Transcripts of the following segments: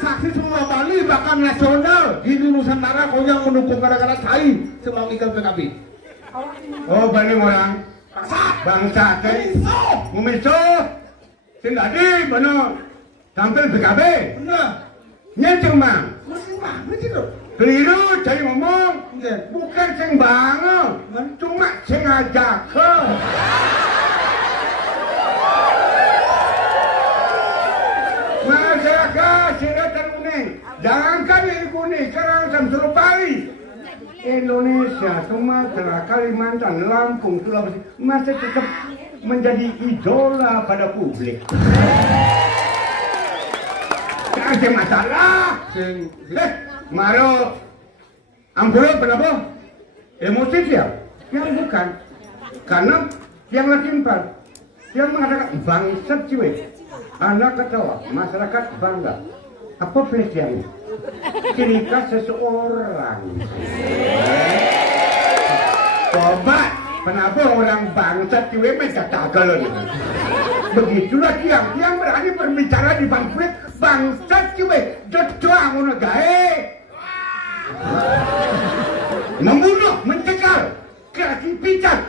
saksi semua Bali bahkan nasional di Nusantara kau yang mendukung gara-gara saya semua ikut PKB. Oh Bali orang bangsa teh mumiso sindadi benar tampil PKB benar nyeceng bang keliru cari ngomong bukan sing banget cuma sing ngajak ke masyarakat silakan kuning jangankan ini kuning sekarang Samsul Bali Indonesia, Sumatera, Kalimantan, Lampung, Sulawesi masih tetap menjadi idola pada publik. Tak ada masalah. Malu ampulo kenapa? Emosi dia? Yang bukan. Karena yang latimpal, yang mengatakan bangsat ciwe, anak ketawa, masyarakat bangga. Apa pelitiannya? Ciri khas seseorang. Coba kenapa orang bangsat ciwe mencatakan begitulah yang berani berbicara di pamflet bangsat ciwe doang ngono gae membunuh mencekal kreativitas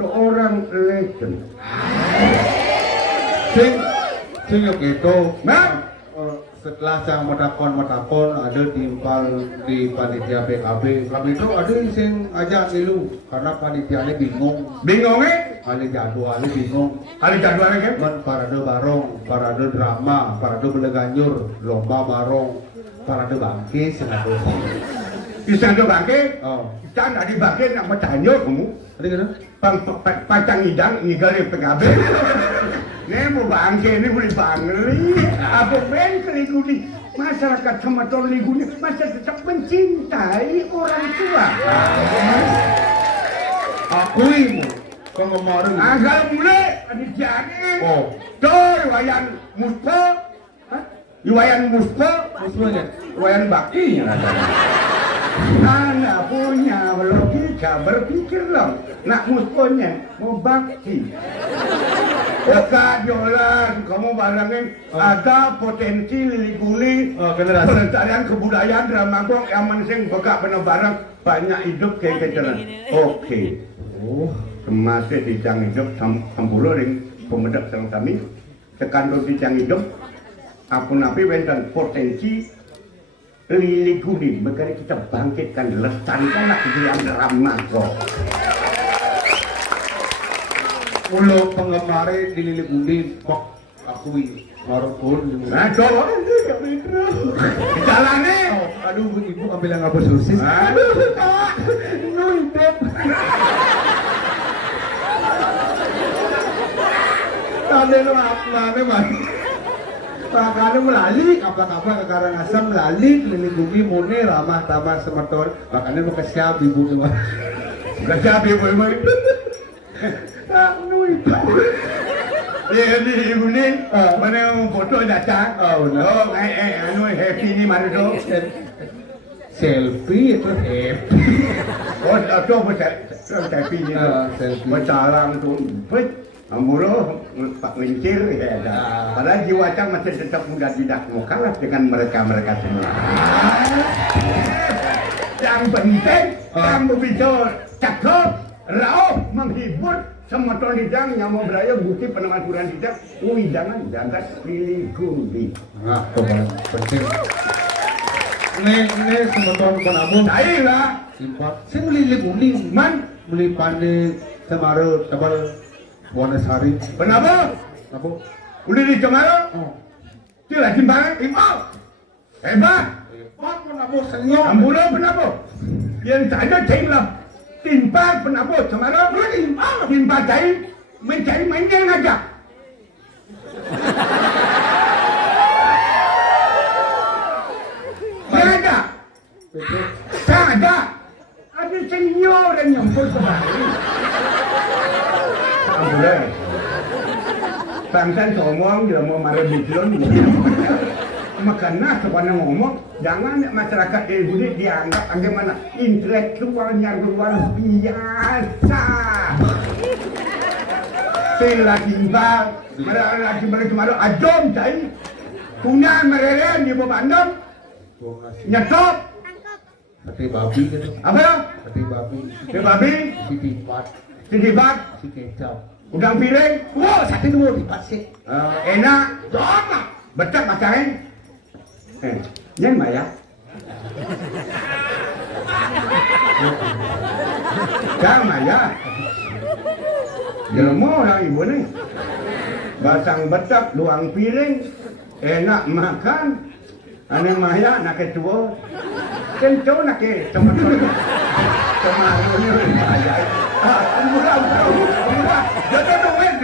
seorang legend sing gitu setelah sang metakon ada timpal di panitia PKB kami itu ada yang ajak nilu karena panitianya bingungnya hari jadwalnya bingung hari jadwalnya kan parade barong parade drama parade beleganyur lomba barong parade bangke senado bisa ada bangke kita nggak dibangke nak bertanya kamu pantang hidang ninggalin PKB ini mau bangke ini boleh bangli apa main keliguni masyarakat sama keliguni masih tetap mencintai orang tua akuimu pengemarin agar mulai dijadi doi wayan muspo wayan muspo musponya wayan bakti anak punya logika berpikir dong nak musponya mau bakti Jalan, kamu bayangin ada potensi Liliguli pelestarian kebudayaan drama kok yang mensing bekak bener barang banyak hidup kayak keceran. Oke. Masih dicang hidup sampulo ring pemedak sang kami tekan dicang hidup apun api wenten potensi Liliguli bekal kita bangkitkan lestarikan kebudayaan drama kok. Ulo penggemari di Lili Budi kok akui walaupun nah coba jalannya aduh ibu ambil yang ngabur sosis aduh kak nuntep ada lu apa mas Pakane melali apa-apa ke Karangasem melali Lili Budi mune ramah tamah semeton makanya mau kesiap ibu cuma kesiap ibu di ini mana foto datang anu happy ni mana tu selfie itu happy tu selfie ni bercalang tu amuro Pak Mencir padahal jiwa cang masih tetap muda tidak mau kalah dengan mereka semua yang penting kamu bisa cakap rauh menghibur sama tuan hidang yang mau beraya bukti penematuran hidang jangan jagat pilih gundi nah penting ini sama tuan penabuh saya lah simpat saya beli gundi man beli pandai Cemaro tebal Wonosari penabuh beli di Cemaro tidak simpangan impal hebat penabuh senyum ambulo penabuh yang saja cenglah timpal penabut Cemaro timpal cari mencari mainan aja tak ada senior yang nyempur kembali tak boleh bangsan ngomong dia mau marah biklon makanya sepanjang ngomong jangan masyarakat ini dianggap bagaimana intelektualnya luar biasa sila timbal lagi balik kemarin ajom cai punya mereren di Bandung, Gua ngasih nyetop, sate babi gitu. apa ya? Sate babi. Si babi, Si tipat, si dibat, si kecap. udang piring, Wah, sate dua tipat sih. enak, jangan, betul pacarin. Nyen Maya. Jangan Maya. Jelmo orang ibu nih. Basang betak, luang piring, enak makan. Ane Maya nak ketua. Kenco nak ke teman-teman. Kemarunya Maya. Murah. Jatuh duit,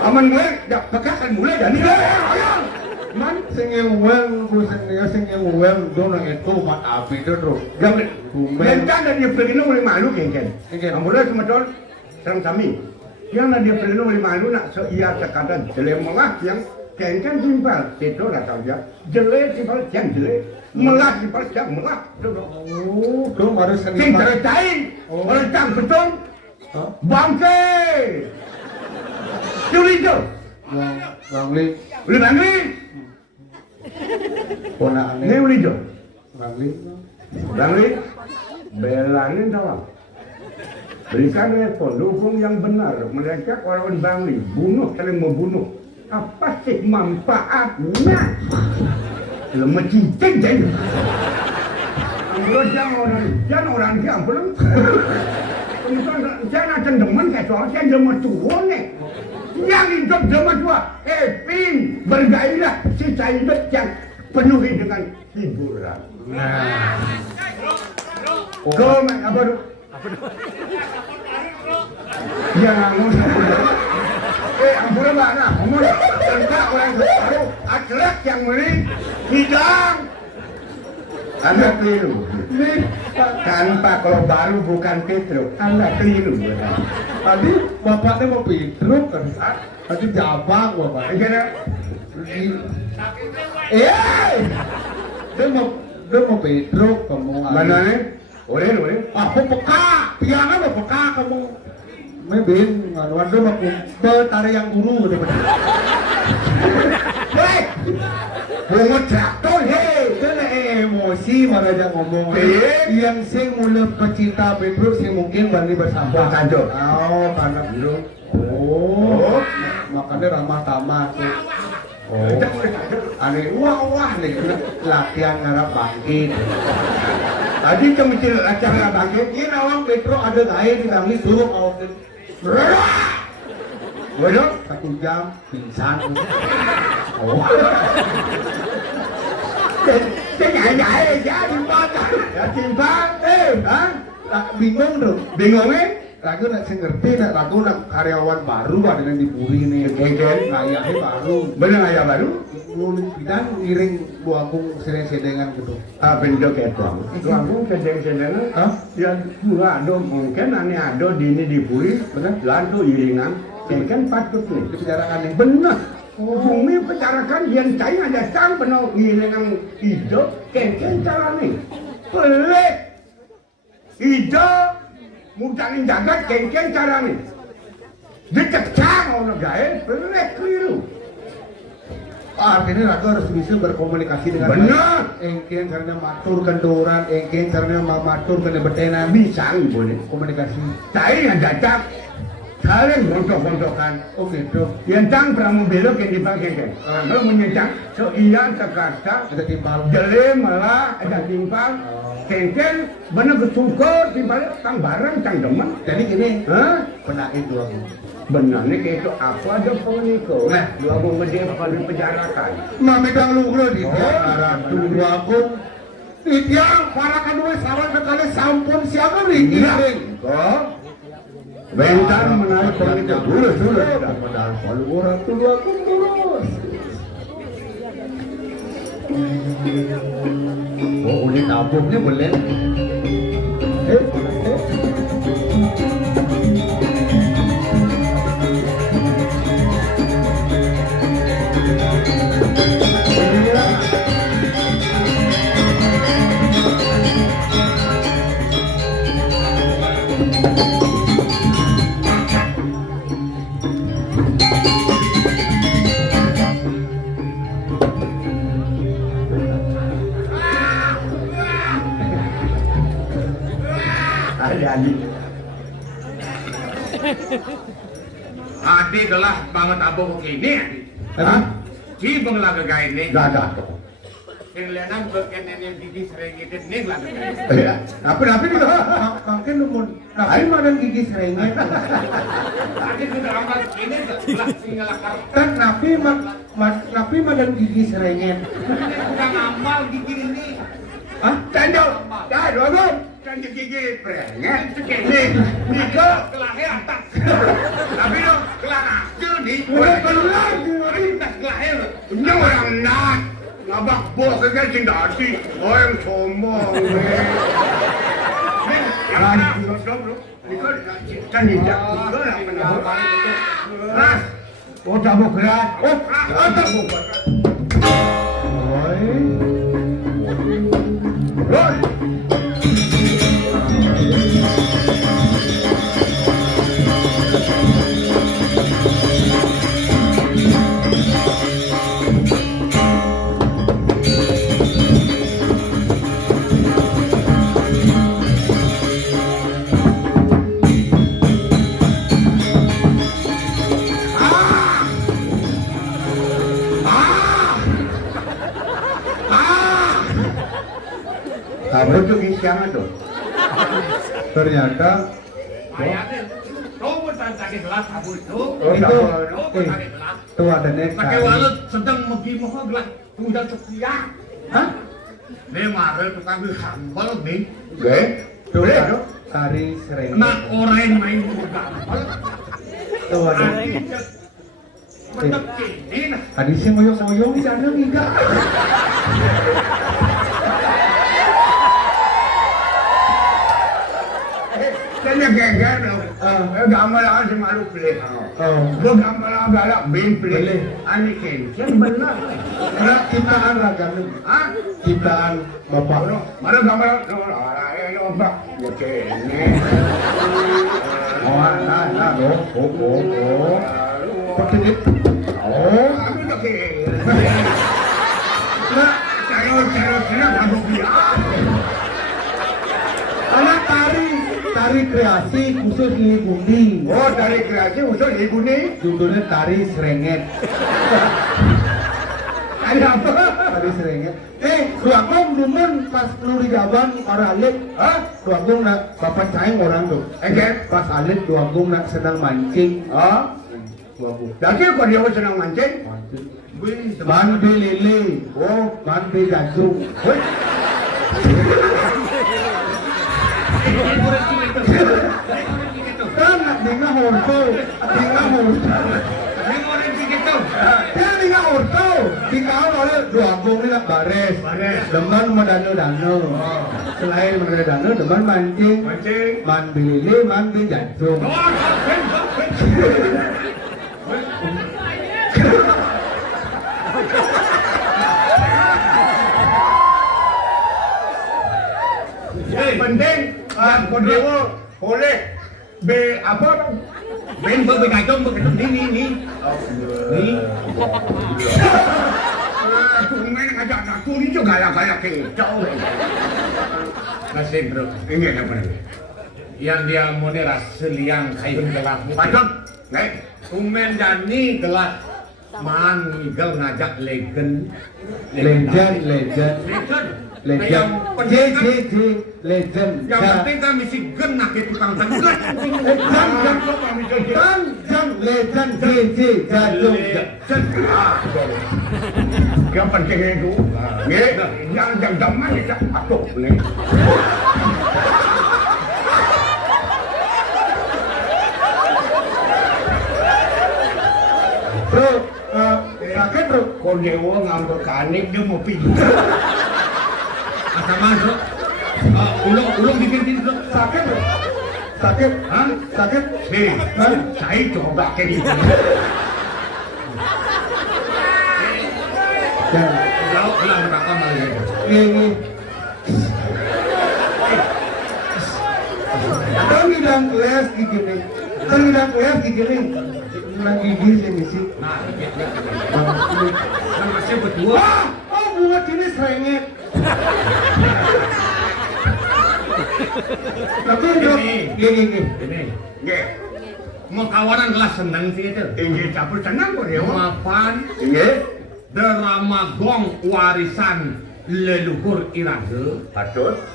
aman gue, dah pekakan mulai jadi ayam. Man sing ewel, sing ewel dono itu mat api itu bro. Jangan, Kumen. dan dia pergi boleh malu kengken. Kengken. Ambil cuma don, serang kami. Yang dia pergi boleh malu nak seia sekadar jelek melah yang kengken timpal. Itu dah tahu dia. Jelek timpal yang jelek, melah timpal yang melah. Oh, dong harus Sing seniman. ceritain, Oh. melecang betul, Hah? bangke. Curi tu, Bang Li, boleh bangke. ponaan Ni boleh tu. Bang Li. Bangke, belanin tawang. Berikan respon, dukung yang benar. Mereka orang Bangli, bunuh, saling membunuh. Apa sih manfaatnya? Lemah cincin jadi. Jangan orang dia belum. Jangan cendeman kayak soal saya lemah turun nih. Yang hidup lemah tua, pin bergairah, sisa hidup yang penuhi dengan hiburan. Nah, Kau apa tu? Jangan ngomong. Ampun mana? Ngomong. Enggak orang baru. Akhlak yang beli hidang. Anda keliru. ini Tanpa kalau baru bukan Petro. Anda keliru. tadi bapaknya mau Pedro kan? Tadi jabang bapak. Karena Dia mau Pedro kamu. mana ni? Oleh. Aku peka, piana mau peka kamu. Mebin, waduh mau betari yang guru gitu. Hei, bunga traktor hei. Itu emosi mereka ngomong. Eh? Yang sing mulai pecinta Pedro sing mungkin balik bersama. Kantor. Oh, karena Pedro. Oh, makanya ramah tamah tuh. Oh, aneh wah nih latihan ngarap bangkit. Tadi kamu cerita acara bangkit. Ini awang Pedro ada gaya di Bangli turun awak. Waduh. 1 jam pingsan. Oh. Cái nhảy giá timbang. Ya timbang. Bingung dong. Bingung eh? Ragu nak saya ngerti nak ragu nak karyawan baru ada yang dipuri nih. Kengken. Kayaknya baru. Benar ayah baru? Nulis bidang ngiring buangkung sedeng-sedengan gitu. Bentuk etong. Langsung sedeng-sedengan. Hah? Ya gua ada mungkin ane ada di ini dipuri. Benar? Lalu iringan. Kengken patut nih. Dibicarakan nih. Benar. Bumi bicarakan yang cair ada sang benar iringan hijau. Kengken cara nih. Pelik. Hijau. Mudahin jagat kengken cara nih. Dicecang orang gaya. Pelik keliru. Artinya ragu harus bisa berkomunikasi dengan Benar. Engken caranya matur kendoran, engken caranya matur kena betenan. Bisa ibu nih. Komunikasi. Cair yang jagat. Saling montok-montokan. Oh gitu. Yang cang pramu belok yang dipakai kan. Kalau menyecang, so iya sekata. Ada timbal. Jele malah ada timpang. Kengken bener kesuka timpang kang bareng kang demen. Jadi gini. Hah? Penaik dua aku. Benar nih kayak itu apa ada peniko. Nah. Dua aku gede bakal dipenjarakan. Mami dang lu di Oh. ratu dua aku. Tiang para kedua sawan sekali sampun siapa nih? Iya. Kok? Bentar menarik peniko. Dulu. Modal palu orang tu dua aku terus. Oh, ini tabungnya boleh. jadi. Adi gelah banget abang begini. Hah? Ci benglah gagain nih. Gak ada tuh. Yang lenang berkenan yang gigi sering ngitip nih lah gagain. Iya. Apa nih? Mungkin lu tapi madan gigi serenget. Adi sudah amal ini lah tinggal akar. Kan napi madan gigi serenget. Udah ngamal gigi ini. Hah? Cendol. Dah, dua Cendol gigi prenyet. Nih ke Kelahnya atas. Tapi dong kelah aja nih. Udah keluar. Udah kelahnya. Nyong orang nat. Ngabak bos kagak cing dadi. Oh yang sombong. Nih, yang mana? Dong lu. Nikah kan tidak. Ras. Oh, tabuk berat. Oh, tabuk berat. Roy. Kamu tuh siapa tuh? Ternyata Ayatnya. Kau tadi gelas abu itu. Oh, itu Kau tadi gelas. tuh ada nek. Pakai walut sedang megi moho gelas. Udah setia. Hah? Dia marah tukang hambal nih. Oke. Tuh Boleh. ada tari serenget. Nak orang main hambal. Tuh ada. Betul ini nah. Tadi sih moyong-moyong di sana enggak. Kaya geger dong. Gambar ako si Malu Play. Oh. Gua gambar ako galak bin Play. Play. Ani Kensian benar. Karena ciptaan ragam. Hah? Ciptaan Bapak. Mana gambar no ya Pak. Ya kene. Oh, nah, oh. Seperti itu. Oh, Aku tak kene. nah, Cara kamu biar. anak tari kreasi khusus ini Bumi. Oh, dari kreasi usul ibu nih. Judulnya tari serenget. Ada apa? Tari serenget. Duagong demen pas lu di Jaban orang alit. Hah? Duagong nak bapak sayang orang tuh. Pas alit Duagong nak sedang mancing. Ah? Duagong. Jadi kau dia senang mancing? Mancing. Wih, Mandi lele. Oh, mandi jantung. Woi. Kan dinga horto. Dia dinga horto. Dikau oleh Duagong ni nak bares. Bares. Demen medano-dano. Selain medano-dano, demen mancing. Mancing. Mandi lele, mandi jantung. Yang penting kau dewa boleh be apa? Ben berbegadang ni. Ni. Aku main ngajak aku ni juga galak-galak kecau. Kasih bro. Ini apa ni? Yang dia mau rasa liang kayu gelas. Patut, naik. Kumen Dani gelas. Man Miguel ngajak legend. Legend. Yang Legend. Yang penting kami si gen nak ke tukang tenggat. Jam legend jadung. Yang penting itu, yang zaman itu patut ni. Bro, sakit bro. Kau dewa ngambil kanik dia mau pindah. Asal masuk. Ulung bikin bro. Sakit bro. Sakit. Hah? Sakit. Hei, saya coba ke dia. Jangan. Kalau ulang berapa malu. Ini. Tangidang kelas gigi nih. Tangidang kelas gigi nih. Nang gigi sini sih. Nah, kan masih berdua. Wah, oh buat ini serenget. Tapi dok, gini. Nggih. Mau kawanan kelas seneng sih itu. Inggih campur senang kok ya. Mapan Inggih. drama gong warisan leluhur Irade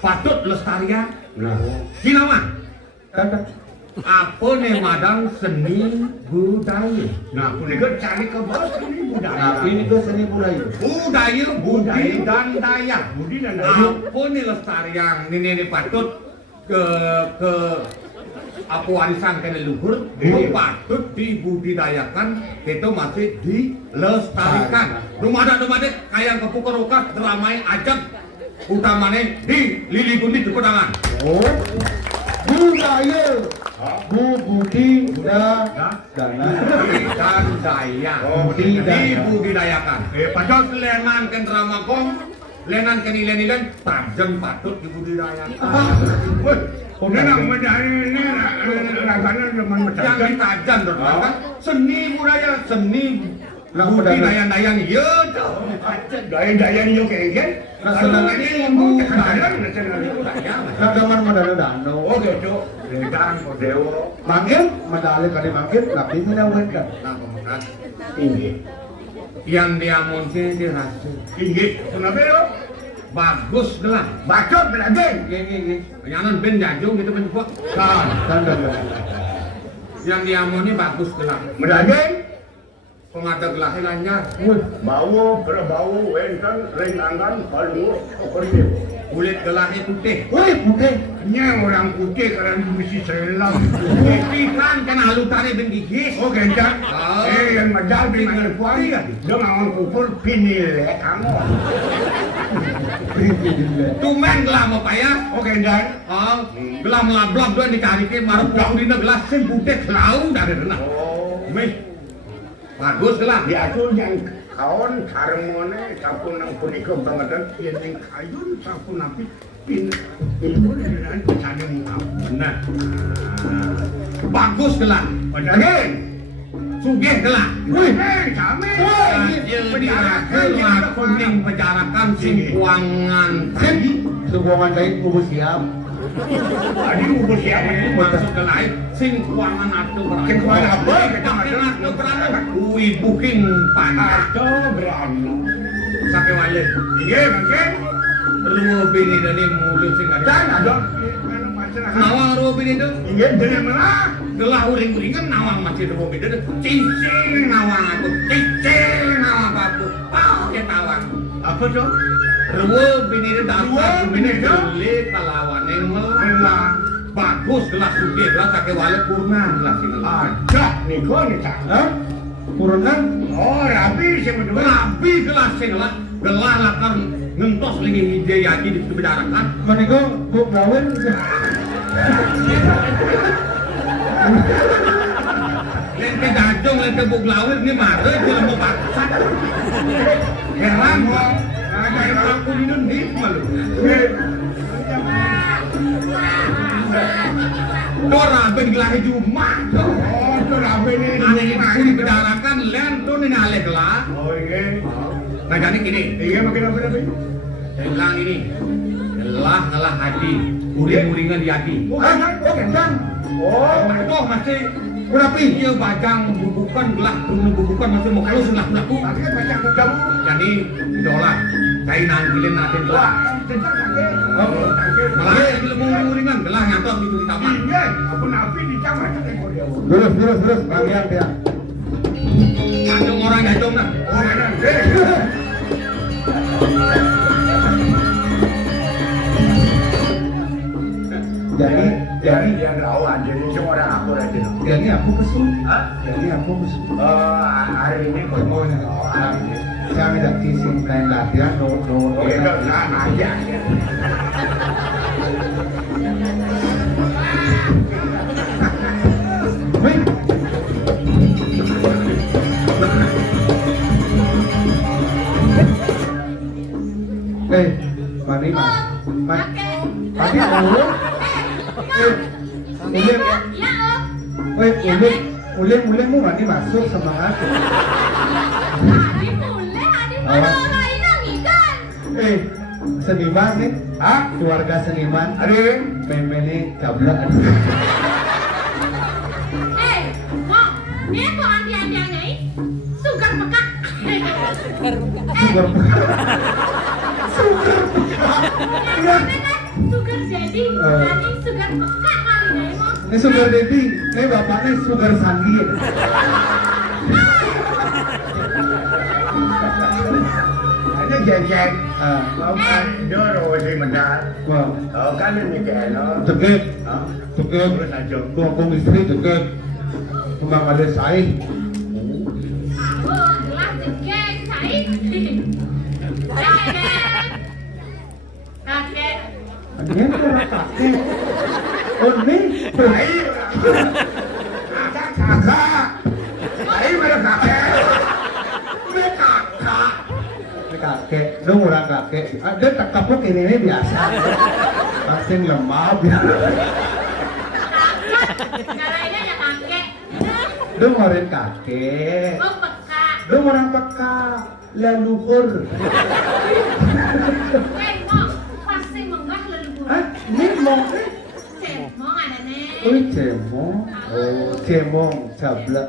patut lestarian. Nah, Kinaman Kata. apa nih madang seni budaya. nah punika cari ke bos ini budaya. Nah, ini tuh seni budaya. Budaya, budi dan daya. Budi dan daya. Apa nih lestarian ini patut ke apa warisan ke leluhur patut dibudidayakan itu masih dilestarikan. Rumah-rumah kayak kepuker ukas ramai ajab utamanya di Lili Bundi di Kudangan. Oh, budaya. Budi dana. Dan daya. Oh, Dibudidayakan. Padahal lenan kan drama kong, lenan kan nilai-nilai tajam patut dibudidayakan. Nang medali ini rasanya zaman Yang medali. tajam kan seni budaya, seni budidaya ya tuh. Daya ni yo kengken. Nasional ini Budaya nasional. Kagaman medali dano. Oh gitu. Ledan Dewo. Manggil medali kali manggil tapi menawan kan. Nah, pemekat Inggih. yang dia monsi hasil Inggih. Kenapa yo? bagus lah. Bacot belageng. Gini. Jangan ben jajung gitu ben buat. Dan. Yang dia mau ini bagus gelah. Belageng. Pengada gelahnya lancar. Bau, kalau bau, enten, renangan, palu, pergi. Kulit gelahnya putih. Woi, putih. Nya orang putih karena mesti selam. Putih kan halutannya ben gigis. Oh kencang. Oh. Yang medal di mana puari kan? Dia ngawang kukur pinil kamu. Tumen gelah mau payah. Oh kencang. Oh, gelah melablab doang dicari ke marah pulaunya gelah sing putih selalu dari renang. Oh. Mih. Bagus gelah. Diatur yang kawan karmone sampun nang punika bangetan yen ing kayun sampun api pin ilmu dengan pesane muka. Nah. Bagus gelah. Padahal Sugih gelah. wih, kami. Penjarakan kuning penjarakan simpuangan tadi. Sebuangan lain kubus siap. Tadi ubur siapa? Masuk ke lain simpuangan atau berani. Simpuangan apa? Atau berani. Ui booking panjang. Atau berani. Sampai wale. Iya, mungkin. Lu bini dari mulut sing ada. Jangan dong. Nawang ru bini itu. Iya, jadi mana? Gelah uring-uringan nawang masih ada mobil itu. Cicing nawang aku. Cicing nawang aku. Pau dia tawang. Apa tuh? Ruwo bini itu dasar Ruwo bini bini itu? jeli kalawan yang melah. Bagus gelah sugih gelah kakek wale purna gelah sini. Ada, Niko nih tak? Hah? Purunan? Oh, rapi sih berdua. Nabi gelah sini lah. Gelah lakar ngentos lagi hidayati di bidarakan. Meniko buk gawin. Lente dajong, lente buk lawir ini marah itu mau paksa. Heran kok. Kayak aku minum di malu. Dora ben gelah Jumat. Oh, itu rapi nih. Aneh itu dibedarakan lento nih nale gelah. Oh, iya. Nah jadi gini, Iya, makin apa nih? gelang ini. Gelah ngalah hati. Uring-uringan di hati. Bukan, oh, kencang. Oh, Toh masih Berapa? iya bajang bubukan gelah bubukan masih mau kalau sudah laku. tapi kan macam kamu. Jadi idola kainan gilin nanti gelah. Kencang kakek. Oh, Malah itu lebih uring-uringan gelah ngantor di taman. Iya, aku napi di camat kakek dia. Terus. Bagian dia. Kacung orang kacung nah. Oh, mana? Jadi dia lawan, jadi semua orang aku aja. jadi aku pesu. Hah? Jadi aku pesu. Oh, hari ini Semuanya. Saya minta kisi lain latihan. Oh, itu nah aja. Wih. Mari. Tadi dulu. Ulin ya. Ulin mau mandi masuk semangat. seniman nih, Hah? keluarga seniman, Ada? meme gablak. Mau, dia kok anti-antiannya ini? Sugar pekak. Sugar. Iya. Sugar jadi sugar pekak kali ya, Mo. Ini sugar daddy, ini bapaknya sugar sandi. Ada cek. Ah, Kau kan doro si medal. wah, Kau kan ini kena. cekep, Hah? cekep. Terus aja. Tuh aku istri cekep. Kembang ada saya. Oh, gelas jengkeng, Said. Kakek. Ini orang kakek. Oh ini, Baik. Ada kakak. Baik ada kakek. Ada kakak. ini kakek. Lu orang kakek. Ada tak kapok ini biasa. Pasti lemah biasa. Nyalainnya ya kakek. Lu orang kakek. Oh, pekak. Lu orang peka. Leluhur. Mo, pasti menggah leluhur. Hah? Ini mau Cemong ada nih. Oh, cemong. Oh, cemong, sablak.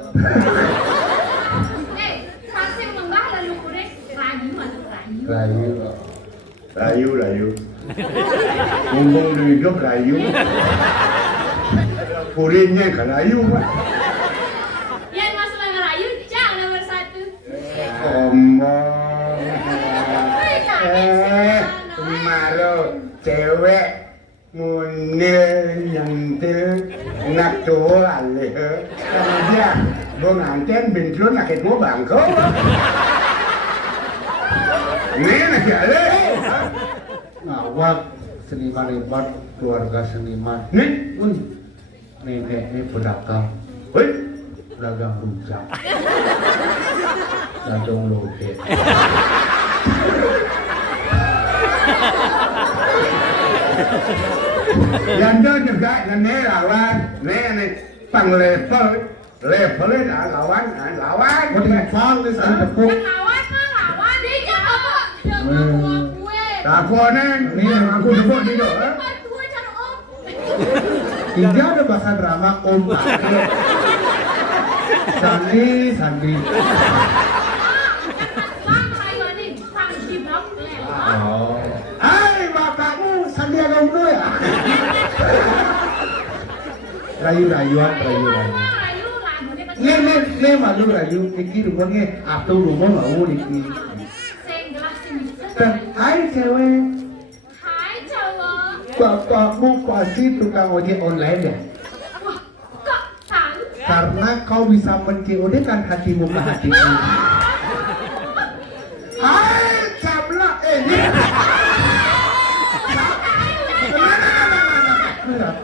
Pasti menggah leluhurnya rayu atau rayu. Rayu. Rayu, rayu. Mumpung lu hidup rayu. Purinnya kan rayu, Pak. Yang masalah ngerayu, Cak nomor 1. Omong. Wih, kakek. Maro cewek ngunil nyentil nak tua alih. Kemudian gua nganten bintro nak itu bangko. Ini nak alih. Ngawak seniman hebat, keluarga seniman. Nih, Wih, nenek ini pedagang, woi, pedagang rujak. Dagang lode. yang tu juga nenek lawan, nenek pang level, levelnya lawan, lawan. Mau tinggal nih saya tepuk. Yang lawan mah lawan dia jangan apa. Jangan gue. Takonan, ni aku sebut ni tu. Gue cara om. Hingga ada bahasa drama om. Sandi, Sandi. Bang rayu ini, bang di blok lewat. Oh. Hai bapakmu Sandiaga Uno ya? Rayu-rayuan, rayu-rayuan. Rayu, lagunya pasti. Nih malu rayu, iki rumahnya atau rumah mau niki. Sing gelas sing Dan hai cewek, Hai cowok. bapakmu pasti tukang ojek online ya? Wah, kok tahu? Karena kau bisa men-COD kan hatimu ke hatimu. Hai cablak, ini.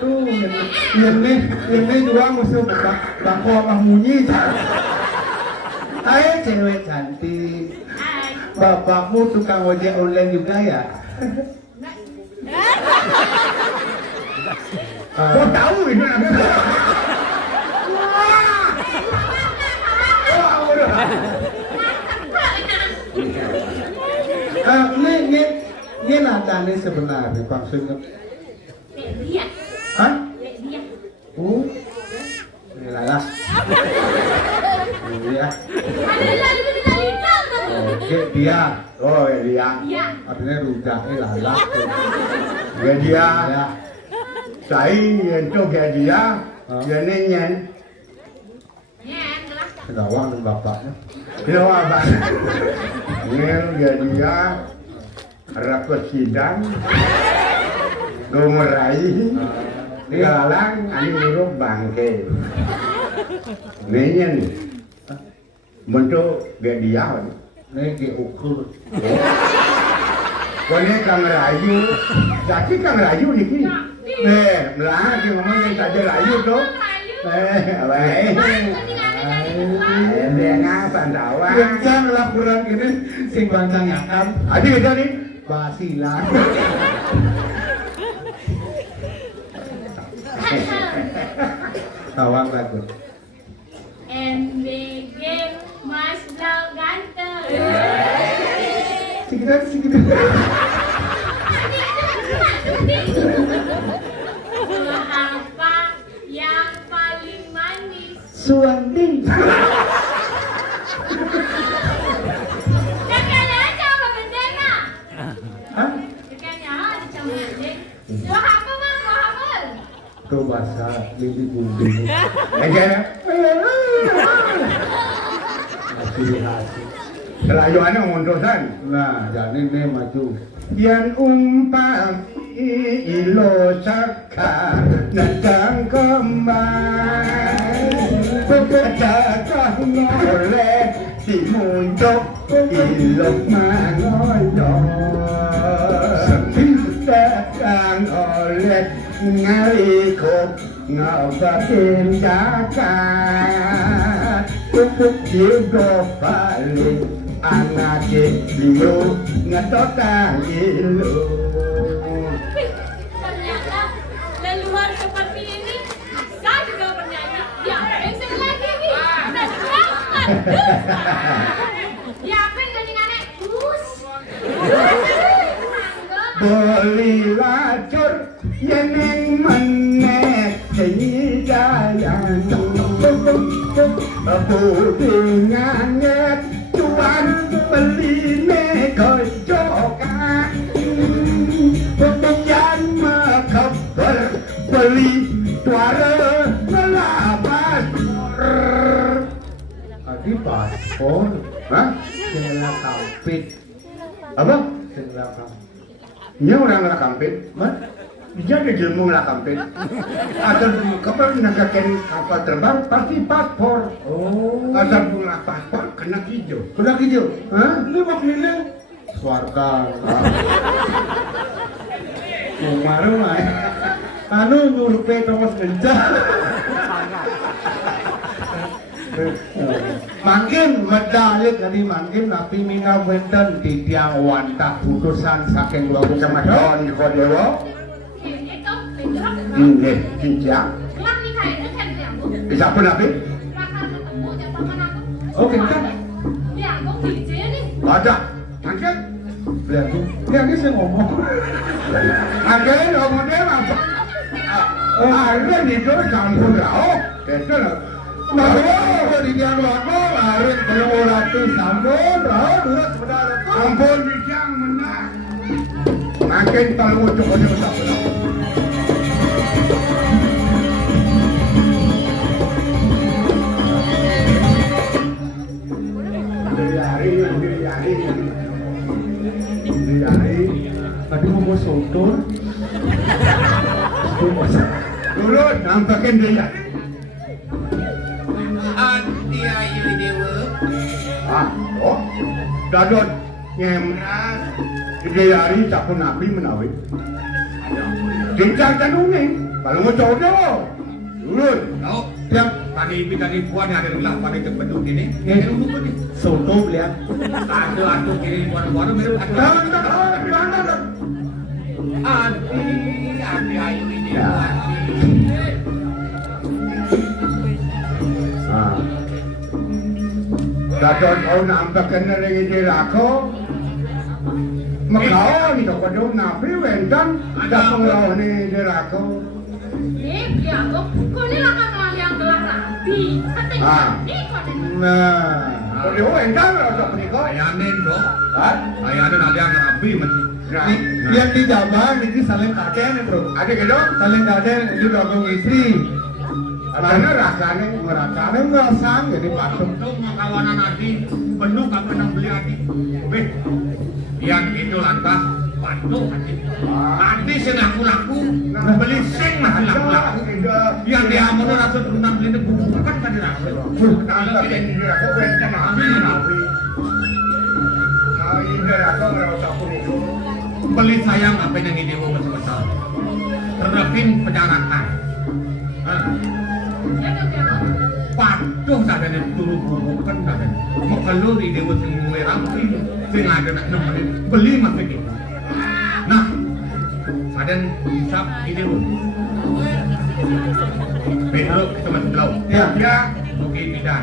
Tuh, ini juga musuh bako sama munyi. Hai cewek cantik, Hai. bapakmu tukang ojek online juga ya? Kau tahu ini nak? Ini nadanya sebenarnya maksudnya. Dia. Hah? Dia. Oh, ini lah. Iya. Ada lagi kita lihat. Oke, dia. Oh dia, Dia. Artinya rujaknya lalat. dia dia. Ya. Saya yang tu dia, dia ni nyen. Ya, gelas. Sedawang dan bapaknya. Kilo apa? Dia dia. Rapat sidang. Gomerai. Galang ani urut bangke. Nyen. Bentuk dia. Ini kayak ukur. Kau ni kang rayu, jadi kang rayu ni ki. Melah dia ngomong yang tak ada rayu tu. Baik. Dia ngapa tawa? Kencang laporan ini sing bancang yakan. Ada kita ni. Basilan. Tawang lagu. MBG Mas Blau ganteng. Sekitar. Buah apa yang paling manis? Suandi. Kakaknya aja apa bendera? Hah? Kakaknya ada campur bendera. Buah apa bang? Buah apa? Tuh bahasa ini gunting. Aja. Hati-hati. Selayuannya ngondosan. Nah, jadi ini maju. Yan umpami ilo saka nadang kembang Pagkataka ngoleh si mundok ilok mangoyo Pagkataka ngoleh ngalikok ngabatin dakat Pupuk yugo balik anak liu ngetotang ilu Ternyata leluhur seperti ini saya juga bernyanyi. Ya, pengen lagi nih. Dan selamat. Ya, pengen nyanyi bus. beli lacur yeneng menek senyidayan puding nganget cuan beli negojokan pembian mekebel beli tuara melabas Adi paspor. hah? Sela kampit. apa? Sela kampit. Nya orang lah kampit Mas, dia ada ilmu lah kampit atau kapal nagakan kapal terbang pasti paspor oh. asal punya paspor kena hijau Udah hijau. hah? Ini mau keliling. Swarga. Kemarin mah. Anu ngurupe Thomas Genjar. Mangkin medalik tadi mangkin tapi mina wenten di tiang wantah putusan saking dua sama Don di Kodewo Ini tuh bentrok. ini cincang Kelak nih kayaknya kan diambung. bisa pun tapi Bakal ketemu jatuh aku. Oh, kencang. Diambung di sini nih. ada angkat Lihat tuh. Lihat ini saya ngomong. angkat ngomongnya apa ada di itu campur rao itu lah Bahwa di tiang wantah larin belum ratus sambun. Rau dulu saudara. ampun bijang menang makin kalau ucuk aja tak pernah dari Tadi mau sotor. dulu nampakin dia Adi ayu dewa. oh dadot nyemras dia hari tak pun nabi menawi cincang tanungin kalau mau codoh dulu Tahu? Yang Tadi ibu tadi puan yang ada ulah pada cempeduk ini. Ya. Ini dulu ni. soto lihat. Ada kiri buat-buat minum ada. Adi ayu dewa. dadot kau nampakin ring dia aku Makao ni tak ada nabi wendan dah pengelau ni dia aku Nih, diambung. Kok ini lah kan yang gelar rapi. Katanya ini kok ada. Nah, kau dia wendan rasa penikau Ayanin dong. Hah? Ayanin ada yang rabi masih. Nah, yang di Jawa ini saling kakek bro. ada ke dong? Saling kakek itu dong istri. Mana rasanya? Merasanya ngerasang jadi patung. Untuk kawanan Adi, penuh apa yang beli Adi. Beh, yang itu lantas patung Adi. Adi sing laku-laku, beli sing masih laku-laku. Yang dia mau rasa turunan beli itu bukan kan dia rasa. Tanda ini aku wendan nabi nabi. Nah ini aku merasa penikau. Beli sayang apa yang ini mau besar-besar. Terlebih penjarakan. Ya kan diambung. Patung tak ada turun bukan tak ada. Kalau di dewa sing merah sing ada nak nemenin beli masih gitu. Nah, ada hisap di dewa. Besok kita masih belau. Ya. Ya, oke bidan.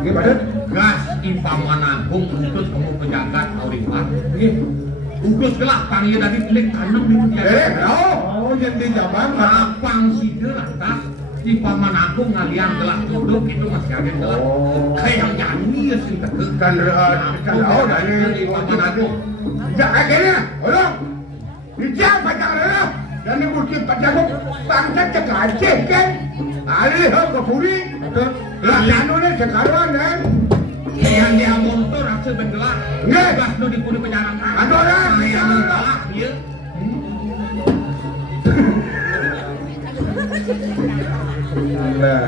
Gimana? Gas impaman agung untuk kamu pejagat auripan. Oke. Ugus gelah panggil tadi pelik tanam di Oh, jadi jaban Apang sida lantas di Paman Agung ngalian gelah duduk itu masih ada gelah. Kayak nyanyi ya sih Kan di Paman Agung. Jak akhirnya, orang Ijak pacak rela dan bukti pacak bangsa cek aceh kan. Ali ke puri. Lah anu ni sekarang kan. Yang dia motor hasil bengelah. Nggih. Bas nu di puri penjara. Ada orang. Yang mengelak ya. Lah,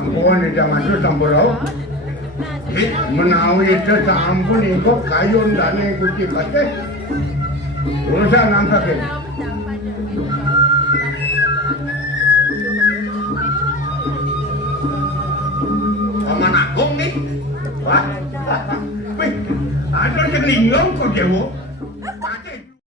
ampun tidak masuk campur laut. Menawi itu sampun ingkop kayun dan ikuti pasti. Urusan nangkap ini. Paman Agung nih. Wah, wih, ada yang linglong kok dewo.